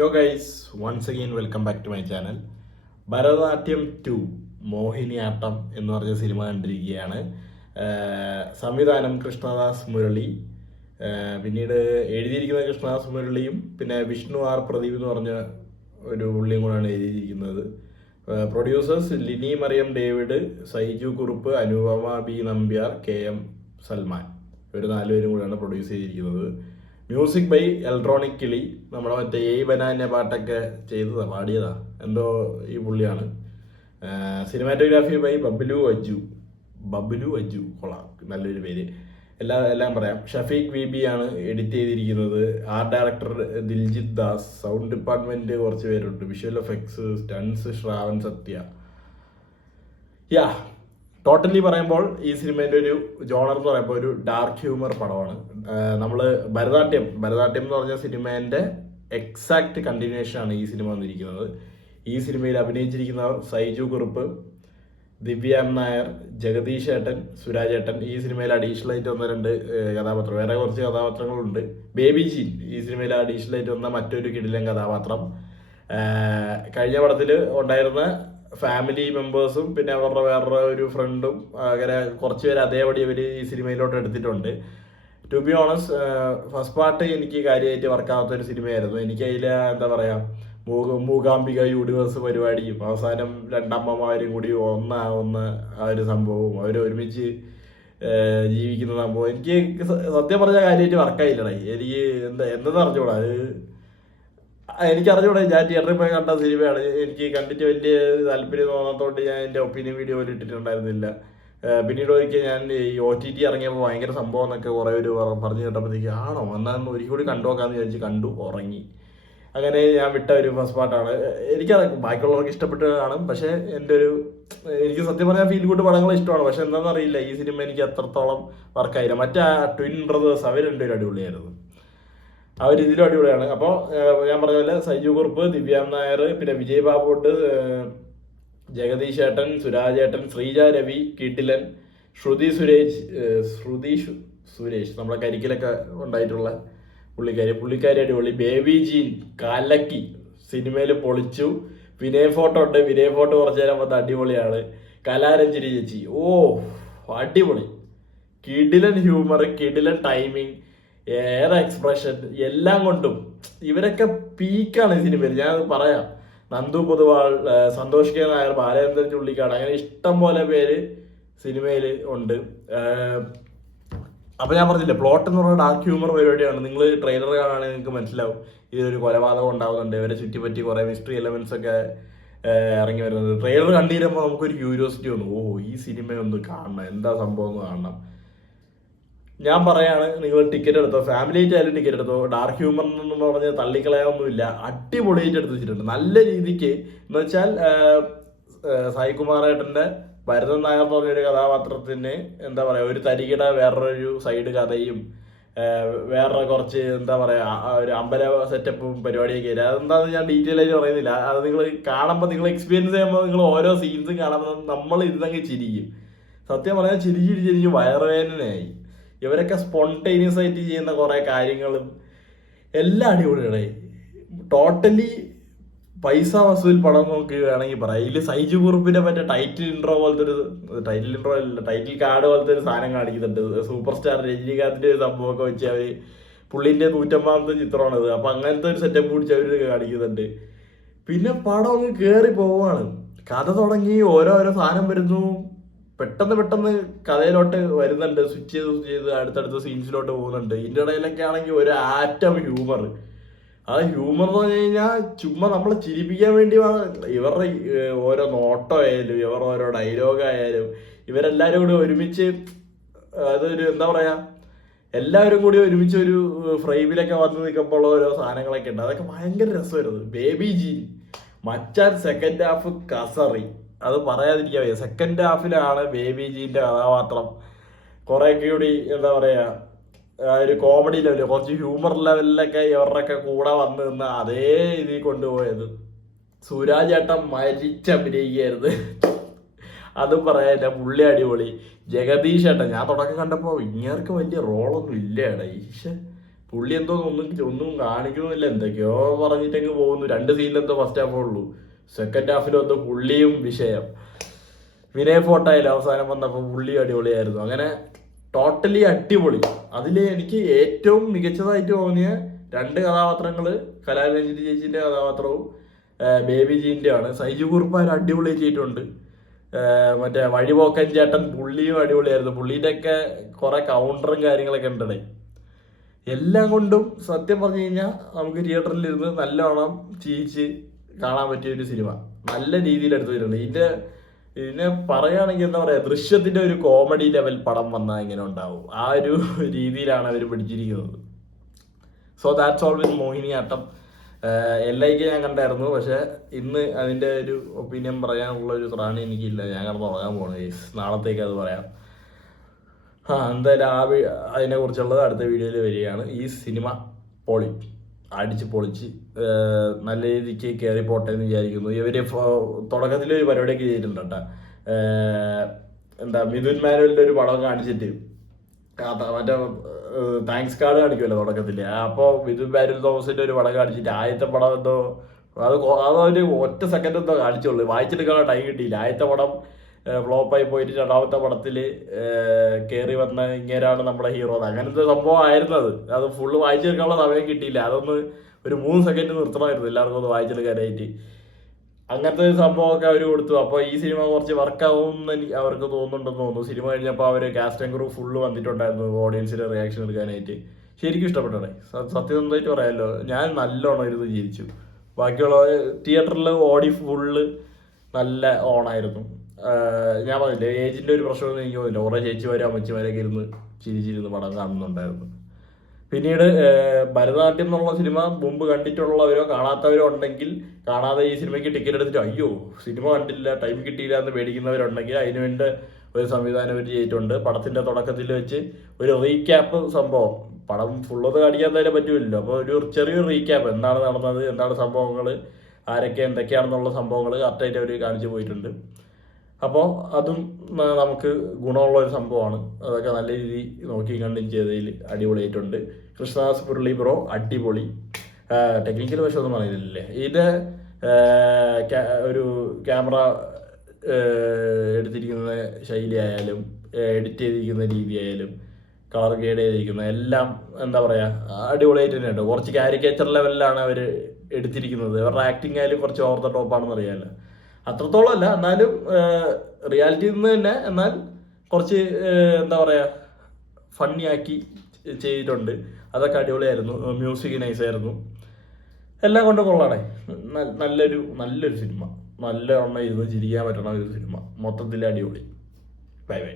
Hello guys, once again welcome back to my channel. Bharatanatyam 2 Mohiniyattam എന്ന് പറഞ്ഞ cinema കണ്ടിരിക്കുകയാണ്. സംവിധാനം കൃഷ്ണദാസ് മുരളി, പിന്നീട് എഴുതിയിരിക്കുന്നത് കൃഷ്ണദാസ് മുരളിയും പിന്നെ വിഷ്ണു ആർ പ്രദീപ് എന്ന് പറഞ്ഞ ഒരു പുള്ളിയും കൂടാണ് എഴുതിയിരിക്കുന്നത്. Producers Lini Mariam David, Saiju Kurup, Anupama B Nambiar, KM Salman. ഇവർ 4 പേരും കൂടെയാണ് പ്രൊഡ്യൂസ് ചെയ്തിരിക്കുന്നത്. മ്യൂസിക് ബൈ എൽട്രോണിക് കിളി, നമ്മുടെ മറ്റേ ബനാന പാട്ടൊക്കെ പാടിയതാ എന്തോ ഈ പുള്ളിയാണ്. സിനിമാറ്റോഗ്രാഫി ബൈ ബബ്ലു അജ്ജു കൊള്ളാം, നല്ലൊരു പേര്. എല്ലാം പറയാം. ഷഫീഖ് VB ആണ് എഡിറ്റ് ചെയ്തിരിക്കുന്നത്. Art director Diljith Das. Sound department കുറച്ച് പേരുണ്ട്. വിഷ്വൽ എഫക്ട്സ്, സ്റ്റൺസ് ശ്രാവൺ സത്യ. ടോട്ടലി പറയുമ്പോൾ ഈ സിനിമേൻ്റെ ഒരു ജോണർ എന്ന് പറയുമ്പോൾ ഒരു ഡാർക്ക് ഹ്യൂമർ പടമാണ്. നമ്മൾ ഭരതനാട്യം എന്ന് പറഞ്ഞ സിനിമേൻ്റെ എക്സാക്ട് കണ്ടിന്യൂഷൻ ആണ് ഈ സിനിമ വന്നിരിക്കുന്നത്. ഈ സിനിമയിൽ അഭിനയിച്ചിരിക്കുന്നവർ സൈജു കുറുപ്പ്, ദിവ്യ M. നായർ, ജഗദീഷ് ഏട്ടൻ, സുരാജ് ഏട്ടൻ. ഈ സിനിമയിൽ അഡീഷണൽ ആയിട്ട് വന്ന 2 കഥാപാത്രം, വേറെ കുറച്ച് കഥാപാത്രങ്ങളുണ്ട്. ബേബി ജീൻ ഈ സിനിമയിൽ അഡീഷണൽ ആയിട്ട് വന്ന മറ്റൊരു കിടിലൻ കഥാപാത്രം. കഴിഞ്ഞ പടത്തിൽ ഉണ്ടായിരുന്ന ഫാമിലി മെമ്പേഴ്സും പിന്നെ അവരുടെ വേറെ ഒരു ഫ്രണ്ടും അങ്ങനെ കുറച്ച് പേര് അതേപടി ഇവർ ഈ സിനിമയിലോട്ട് എടുത്തിട്ടുണ്ട്. To be honest, first part എനിക്ക് കാര്യമായിട്ട് വർക്കാവാത്തൊരു സിനിമയായിരുന്നു. എനിക്ക് അതിൽ എന്താ പറയുക, മൂകാംബിക യൂണിവേഴ്സ് പരിപാടിയും അവസാനം 2 അമ്മമാരും കൂടി ഒന്നാവുന്ന ആ ഒരു സംഭവവും അവർ ഒരുമിച്ച് ജീവിക്കുന്ന സംഭവം എനിക്ക് സത്യം പറഞ്ഞ കാര്യമായിട്ട് വർക്കായില്ലടേ. എനിക്ക് എന്തെന്ന് അറിഞ്ഞൂടാ, എനിക്കറിഞ്ഞൂടെ. ഞാൻ തിയേറ്ററിൽ പോയി കണ്ട സിനിമയാണ്. എനിക്ക് കണ്ടിട്ട് വലിയ താല്പര്യം തോന്നാത്തതുകൊണ്ട് ഞാൻ എൻ്റെ ഒപ്പീനിയൻ വീഡിയോ പോലും ഇട്ടിട്ടുണ്ടായിരുന്നില്ല. പിന്നീട് ഒരിക്കൽ ഞാൻ ഈ OTT ഇറങ്ങിയപ്പോൾ ഭയങ്കര സംഭവം എന്നൊക്കെ കുറേ ഒരു പറഞ്ഞു കേട്ടപ്പോഴത്തേക്ക് ആണോ എന്നാൽ ഒരിക്കൽ കൂടി കണ്ടു നോക്കാമെന്ന് വിചാരിച്ച് കണ്ടു, ഉറങ്ങി. അങ്ങനെ ഞാൻ വിട്ട ഒരു ഫസ്റ്റ് പാർട്ടാണ്. എനിക്കറിയാം ബാക്കിയുള്ളവർക്ക് ഇഷ്ടപ്പെട്ട് കാണും, പക്ഷേ എനിക്ക് സത്യം പറഞ്ഞാൽ ഫീൽ ഗുഡ് പടങ്ങൾ ഇഷ്ടമാണ്. പക്ഷെ എന്താണെന്ന് അറിയില്ല, ഈ സിനിമ എനിക്ക് അത്രത്തോളം വർക്കായില്ല. മറ്റേ ട്വിൻ ബ്രദേഴ്സ് അവർ 2 പേരും അടിപൊളിയായിരുന്നു. ഇതിലും അടിപൊളിയാണ്. അപ്പോൾ ഞാൻ പറഞ്ഞ പോലെ സൈജു കുറുപ്പ്, ദിവ്യ M. നായർ, പിന്നെ വിജയ് ബാബുണ്ട്, ജഗദീഷ് ഏട്ടൻ, സുരാജ് ഏട്ടൻ, ശ്രീജ രവി കിടിലൻ, ശ്രുതി സുരേഷ് നമ്മുടെ കരിക്കിലൊക്കെ ഉണ്ടായിട്ടുള്ള പുള്ളിക്കാരി അടിപൊളി. ബേബി ജീൻ കലക്കി, സിനിമയിൽ പൊളിച്ചു. വിനയ് ഫോട്ടോ ഉണ്ട്, വിനയ് ഫോട്ടോ കുറച്ചു നേരം വന്ന് അടിപൊളിയാണ്. കലാരഞ്ജനി ചേച്ചി അടിപൊളി, കിടിലൻ ഹ്യൂമർ, കിടിലൻ ടൈമിങ്, ഏറെ എക്സ്പ്രഷൻ, എല്ലാം കൊണ്ടും ഇവരൊക്കെ പീക്കാണ് ഈ സിനിമയിൽ. ഞാൻ പറയാം, നന്ദു പൊതുവാൾ, സന്തോഷ് K. നായർ, ബാലചന്ദ്രൻ ചുള്ളിക്കാട്, അങ്ങനെ ഇഷ്ടം പോലെ പേര് സിനിമയിൽ ഉണ്ട്. അപ്പൊ ഞാൻ പറഞ്ഞില്ലേ, പ്ലോട്ട് എന്ന് പറഞ്ഞാൽ ഡാർക്ക് ഹ്യൂമർ പരിപാടിയാണ്. നിങ്ങൾ ട്രെയിലർ കാണുകയാണെങ്കിൽ നിങ്ങൾക്ക് മനസ്സിലാവും ഇതിലൊരു കൊലപാതകം ഉണ്ടാകുന്നുണ്ട്, ഇവരെ ചുറ്റിപ്പറ്റി കുറെ മിസ്റ്ററി എലമെന്റ്സ് ഒക്കെ ഇറങ്ങി വരുന്നത്. ട്രെയിലർ കണ്ടുകഴിയുമ്പോൾ നമുക്കൊരു ക്യൂരിയോസിറ്റി വന്നു, ഈ സിനിമ ഒന്ന് കാണണം, എന്താ സംഭവം എന്ന് കാണണം. ഞാൻ പറയാണ്, നിങ്ങൾ ടിക്കറ്റ് എടുത്തോ, ഫാമിലി ആയിട്ടായാലും ടിക്കറ്റ് എടുത്തോ. ഡാർക്ക് ഹ്യൂമർ എന്ന് പറഞ്ഞ് തള്ളിക്കളയാനൊന്നുമില്ല, അടിപൊളിയായിട്ട് എടുത്ത് വെച്ചിട്ടുണ്ട് നല്ല രീതിക്ക്. എന്ന് വെച്ചാൽ സായികുമാർ ഏട്ടൻ്റെ ഭരതൻ നായർ എന്ന് പറഞ്ഞൊരു കഥാപാത്രത്തിന് എന്താ പറയുക, ഒരു തരികിട വേറൊരു സൈഡ് കഥയും വേറെ കുറച്ച് എന്താ പറയുക ഒരു അമ്പല സെറ്റപ്പും പരിപാടിയൊക്കെ ഇല്ല. അതെന്താണെന്ന് ഞാൻ ഡീറ്റെയിൽ ആയിട്ട് പറയുന്നില്ല. അത് നിങ്ങൾ കാണുമ്പോൾ, നിങ്ങൾ എക്സ്പീരിയൻസ് ചെയ്യുമ്പോൾ, നിങ്ങൾ ഓരോ സീൻസും കാണുമ്പോൾ നമ്മൾ ഇരുന്നങ്ങ് ചിരിക്കും. സത്യം പറഞ്ഞാൽ ചിരിച്ച് വയറുവേദനയായി. ഇവരൊക്കെ സ്പോണ്ടേനിയസ് ആയിട്ട് ചെയ്യുന്ന കുറെ കാര്യങ്ങളും എല്ലാം അടിപൊളിയാണ്. ടോട്ടലി പൈസ വസൂൽ പടം നോക്കുകയാണെങ്കിൽ പറയാം. ഇതിൽ സൈജു കുറുപ്പിന്റെ മറ്റേ ടൈറ്റിൽ കാർഡ് പോലത്തെ ഒരു സാധനം കാണിക്കുന്നുണ്ട്. സൂപ്പർ സ്റ്റാർ രജനീകാന്തിന്റെ ഒരു സംഭവമൊക്കെ വെച്ച് അവര് പുള്ളിന്റെ 150ാമത്തെ ചിത്രമാണത്. അപ്പൊ അങ്ങനത്തെ ഒരു സെറ്റപ്പ് പിടിച്ച് അവര് കാണിക്കുന്നുണ്ട്. പിന്നെ പടം അങ്ങ് കയറി പോവാണ്. കഥ തുടങ്ങി ഓരോരോ സാധനം വരുന്നു, പെട്ടെന്ന് കഥയിലോട്ട് വരുന്നുണ്ട്, സ്വിച്ച് ചെയ്ത് അടുത്തടുത്ത സീൻസിലോട്ട് പോകുന്നുണ്ട്. ഇതിൻ്റെ ഇടയിലൊക്കെ ആണെങ്കിൽ ഒരു ആറ്റം ഹ്യൂമർ. ആ ഹ്യൂമർ എന്ന് പറഞ്ഞു കഴിഞ്ഞാൽ ചുമ്മാ നമ്മളെ ചിരിപ്പിക്കാൻ വേണ്ടി ഇവരുടെ ഓരോ നോട്ടം ആയാലും ഇവർ ഓരോ ഡയലോഗ് ആയാലും ഇവരെല്ലാവരും കൂടി ഒരുമിച്ച് അതൊരു എന്താ പറയാ, എല്ലാവരും കൂടി ഒരുമിച്ച് ഒരു ഫ്രെയിമിലൊക്കെ വന്ന് നിൽക്കുമ്പോൾ ഓരോ സാധനങ്ങളൊക്കെ ഉണ്ട്. അതൊക്കെ ഭയങ്കര രസമായിരുന്നു. ബേബി ജീൻ മച്ചാൻ സെക്കൻഡ് ഹാഫ് കസറി, അത് പറയാതിരിക്കാൻ വയ്യ. സെക്കൻഡ് ഹാഫിലാണ് ബേബി ജീൻ്റെ കഥാപാത്രം കുറെ കൂടി എന്താ പറയാ, ഒരു കോമഡി ലെവല്, കുറച്ച് ഹ്യൂമർ ലെവലിലൊക്കെ ഇവരുടെയൊക്കെ കൂടെ വന്ന് നിന്ന് അതേ ഇതിൽ കൊണ്ടുപോയത്. സുരാജ് ഏട്ടൻ അഭിനയിക്കുകയായിരുന്നു, അതും പറയാനില്ല, പുള്ളി അടിപൊളി. ജഗദീഷ് ഏട്ടൻ ഞാൻ തുടക്കം കണ്ടപ്പോൾ ഇങ്ങേർക്ക് വലിയ റോളൊന്നും ഇല്ല ഈശ, പുള്ളി എന്തോ ഒന്നും കാണിക്കുന്നില്ല, എന്തൊക്കെയോ പറഞ്ഞിട്ടങ്ങ് പോകുന്നു. 2 സീനിലെന്തോ ഫസ്റ്റ് ഹാഫേ ഉള്ളൂ, സെക്കൻഡ് ഹാഫിലെന്തോ പുള്ളിയും വിഷയം. വിനയ് ഫോർട്ടായാലും അവസാനം വന്നപ്പോൾ പുള്ളി അടിപൊളിയായിരുന്നു. അങ്ങനെ ടോട്ടലി അടിപൊളി. അതിൽ എനിക്ക് ഏറ്റവും മികച്ചതായിട്ട് തോന്നിയ 2 കഥാപാത്രങ്ങൾ കലാരഞ്ജിനി ചേച്ചിന്റെ കഥാപാത്രവും ബേബി ജീന്റെ ആണ്. സൈജു കുറുപ്പ് അടിപൊളി ചെയ്തിട്ടുണ്ട്. മറ്റേ വഴിപോക്കൻ ചേട്ടൻ പുള്ളിയും അടിപൊളിയായിരുന്നു. പുള്ളീൻ്റെ ഒക്കെ കുറെ കൗണ്ടറും കാര്യങ്ങളൊക്കെ ഉണ്ടേ. എല്ലാം കൊണ്ടും സത്യം പറഞ്ഞു കഴിഞ്ഞാൽ നമുക്ക് തിയേറ്ററിൽ ഇരുന്ന് നല്ലോണം ചിരിച്ച് കാണാൻ പറ്റിയ ഒരു സിനിമ. നല്ല രീതിയിൽ എടുത്തു വരുന്നുണ്ട്. ഇതിനെ പറയുകയാണെങ്കിൽ എന്താ പറയാ, ദൃശ്യത്തിന്റെ ഒരു കോമഡി ലെവൽ പടം വന്നാൽ ഇങ്ങനെ ഉണ്ടാവും. ആ ഒരു രീതിയിലാണ് അവർ പിടിച്ചിരിക്കുന്നത്. So that's all with Mohiniyattam. LIK ഞാൻ കണ്ടായിരുന്നു, പക്ഷെ ഇന്ന് അതിന്റെ ഒരു ഒപ്പീനിയൻ പറയാനുള്ള ഒരു ത്രാണി എനിക്കില്ല. ഞാൻ കിടന്ന് ഉറങ്ങാൻ പോകണം. നാളത്തേക്ക് അത് പറയാം. എന്തായാലും അതിനെ കുറിച്ചുള്ളത് അടുത്ത വീഡിയോയിൽ വരികയാണ്. ഈ സിനിമ അടിച്ച് പൊളിച്ച് നല്ല രീതിക്ക് കയറി പോട്ടെ എന്ന് വിചാരിക്കുന്നു. ഇവര് തുടക്കത്തിൽ ഒരു പരിപാടിയൊക്കെ ചെയ്തിട്ടുണ്ട് കേട്ടോ. എന്താ മിഥുൻ മാനുവലിന്റെ ഒരു പടം കാണിച്ചിട്ട് മറ്റേ താങ്ക്സ് കാർഡ് കാണിക്കുമല്ലോ തുടക്കത്തില്. അപ്പോൾ മിഥുൻ മാനുവൽ തോമസിന്റെ ഒരു പടം കാണിച്ചിട്ട് ആദ്യത്തെ പടം എന്തോ അതൊരു ഒറ്റ സെക്കൻഡ് എന്തോ കാണിച്ചുള്ളൂ, വായിച്ചെടുക്കാനുള്ള ടൈം കിട്ടിയില്ല. ആദ്യത്തെ പടം ഫ്ലോപ്പായി പോയിട്ട് 2ാമത്തെ പടത്തിൽ കയറി വന്ന ഇങ്ങനെയാണ് നമ്മുടെ ഹീറോ, അങ്ങനത്തെ സംഭവം ആയിരുന്നത്. അത് ഫുള്ള് വായിച്ചെടുക്കാനുള്ള സമയം കിട്ടിയില്ല. അതൊന്ന് ഒരു 3 സെക്കൻഡ് നിർത്തണമായിരുന്നു എല്ലാവർക്കും ഒന്ന് വായിച്ചെടുക്കാനായിട്ട്. അങ്ങനത്തെ ഒരു സംഭവമൊക്കെ അവർ കൊടുത്തു. അപ്പോൾ ഈ സിനിമ കുറച്ച് വർക്കാവുമെന്ന് അവർക്ക് തോന്നുന്നുണ്ടെന്ന് തോന്നുന്നു. സിനിമ കഴിഞ്ഞപ്പോൾ അവർ കാസ്റ്റ് ആൻഡ് ക്രൂ ഫുള്ള് വന്നിട്ടുണ്ടായിരുന്നു ഓഡിയൻസിന്റെ റിയാക്ഷൻ എടുക്കാനായിട്ട്. ശരിക്കും ഇഷ്ടപ്പെട്ടേ, സത്യസന്ധമായിട്ട് പറയാമല്ലോ. ഞാൻ നല്ലോണം ഇരുന്ന് ചിരിച്ചു. ബാക്കിയുള്ള തിയേറ്ററിൽ ഓടി ഫുള്ള് നല്ല ഓണായിരുന്നു. ഞാൻ പറഞ്ഞില്ലേ, ഏജിന്റെ ഒരു പ്രശ്നമൊന്നും എനിക്ക് തോന്നില്ല. കുറേ ചേച്ചിമാരും അമ്മച്ചിമാരൊക്കെ ഇരുന്ന് ചിരിച്ചിരുന്ന് പടം കാണുന്നുണ്ടായിരുന്നു. പിന്നീട് ഭരതനാട്യം എന്നുള്ള സിനിമ മുമ്പ് കണ്ടിട്ടുള്ളവരോ കാണാത്തവരോ ഉണ്ടെങ്കിൽ, കാണാതെ ഈ സിനിമയ്ക്ക് ടിക്കറ്റ് എടുത്തിട്ട് അയ്യോ സിനിമ കണ്ടില്ല ടൈം കിട്ടിയില്ല എന്ന് പേടിക്കുന്നവരുണ്ടെങ്കിൽ അതിനുവേണ്ടി ഒരു സംവിധാനം അവർ ചെയ്തിട്ടുണ്ട്. പടത്തിന്റെ തുടക്കത്തിൽ വെച്ച് ഒരു റീക്യാപ്പ് സംഭവം, പടം ഫുള്ളത് കാണിക്കാൻ തന്നെ പറ്റൂല്ലോ. അപ്പോൾ ഒരു ചെറിയൊരു റീക്യാപ്പ്, എന്താണ് നടന്നത്, എന്താണ് സംഭവങ്ങൾ, ആരൊക്കെ എന്തൊക്കെയാണെന്നുള്ള സംഭവങ്ങൾ കറക്റ്റായിട്ട് അവർ കാണിച്ചു പോയിട്ടുണ്ട്. അപ്പോൾ അതും നമുക്ക് ഗുണമുള്ള ഒരു സംഭവമാണ്. അതൊക്കെ നല്ല രീതിയിൽ നോക്കി കണ്ടും ചെയ്തതിൽ അടിപൊളിയായിട്ടുണ്ട്. കൃഷ്ണദാസ് മുരളി ബ്രോ അടിപൊളി. ടെക്നിക്കൽ വശമൊന്നും പറയുന്നില്ലേ. ഇത് ഒരു ക്യാമറ എടുത്തിരിക്കുന്ന ശൈലി ആയാലും എഡിറ്റ് ചെയ്തിരിക്കുന്ന രീതി ആയാലും കളർ ഗ്രേഡ് ചെയ്തിരിക്കുന്ന എല്ലാം എന്താ പറയുക അടിപൊളിയായിട്ട് തന്നെയുണ്ട്. കുറച്ച് കാരിക്കേച്ചർ ലെവലിലാണ് അവർ എടുത്തിരിക്കുന്നത്. അവരുടെ ആക്ടിങ് ആയാലും കുറച്ച് ഓവർ ദ ടോപ്പാണെന്ന് അറിയാമല്ലോ. അത്രത്തോളം അല്ല, എന്നാലും റിയാലിറ്റിയിൽ നിന്ന് തന്നെ, എന്നാൽ കുറച്ച് എന്താ പറയുക ഫണ്ണി ആക്കി ചെയ്തിട്ടുണ്ട്. അതൊക്കെ അടിപൊളിയായിരുന്നു. മ്യൂസിക് നൈസായിരുന്നു. എല്ലാം കൊണ്ട് കൊള്ളാണേ. നല്ലൊരു സിനിമ, നല്ല ഇരുന്ന് ചിരിക്കാൻ പറ്റണ ഒരു സിനിമ. മൊത്തത്തിൽ അടിപൊളി. Bye bye.